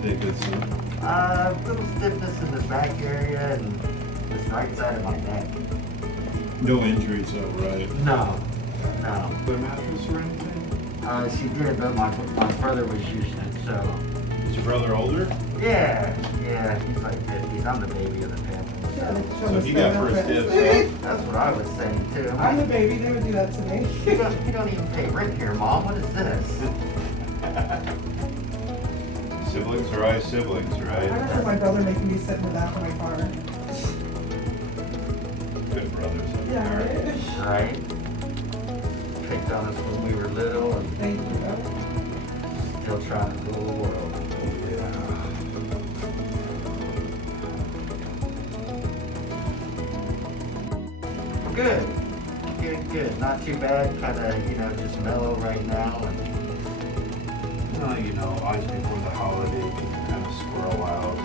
Today good son. Little stiffness in the back area and this right side of my neck. No injuries though, right? No. The mattress or anything? She did, but my brother was using it, so. Is your brother older? Yeah, he's like 50s. I'm the baby of the family. So he got first dibs, huh? That's what I was saying too. I'm the baby, they would do that to me. You don't even pay rent here, Mom. What is this? Siblings are always siblings, I right? remember my brother making me sit in the back of my car. Good brothers. Yeah, right? Right? Picked on us when we were little and Thank you. still trying to rule the world. Yeah. Good. Not too bad. Kind of, just mellow right now. And Well, always before the holiday, you can kind of squirrel out.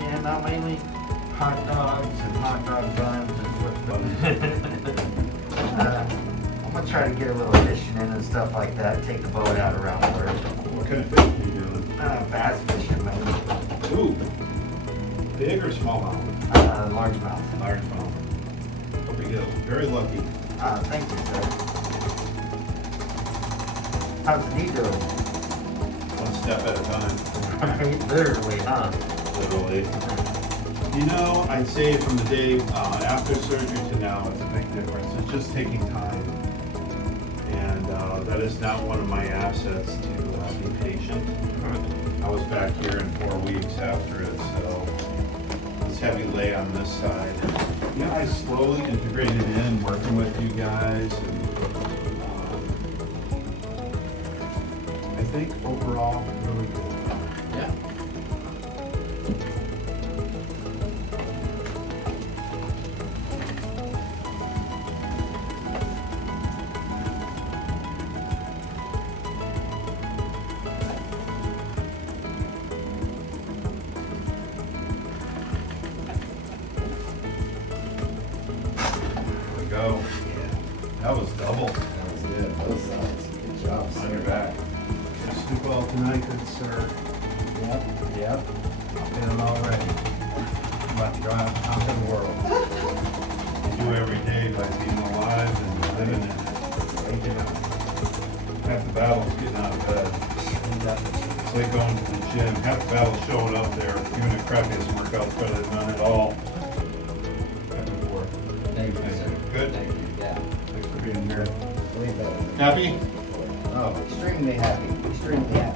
yeah, not mainly hot dogs and hot dog buns and I'm gonna try to get a little fishing in and stuff like that. Take the boat out around work. What kind of fish are you doing? Bass fishing, maybe. Ooh. Big or smallmouth? Largemouth. Largemouth. Hope you get very lucky. Thank you, sir. How's the knee doing? One step at a time. Literally, huh? Literally. I'd say from the day after surgery to now, it's a big difference. It's just taking time. And that is not one of my assets to be patient. I was back here in 4 weeks after it, so this heavy lay on this side. I slowly integrated in, working with you guys, and I think overall, really good. Yeah. There we go. That was double. That was good. Good job. On your back. Sleep well tonight, good sir. Yep. I'm feeling all ready. I'm about to drive out to the world. You do every day by being alive and living in it. Waking up. Half the battle's getting out of bed. It's like going to the gym. Half the battle's showing up there. Doing the crappiest workouts better than none at all. Back and forth. Thank you, sir. Good. Thank you. Yeah. Thanks for being here. Way better. Happy? Oh, extremely happy. Extremely happy.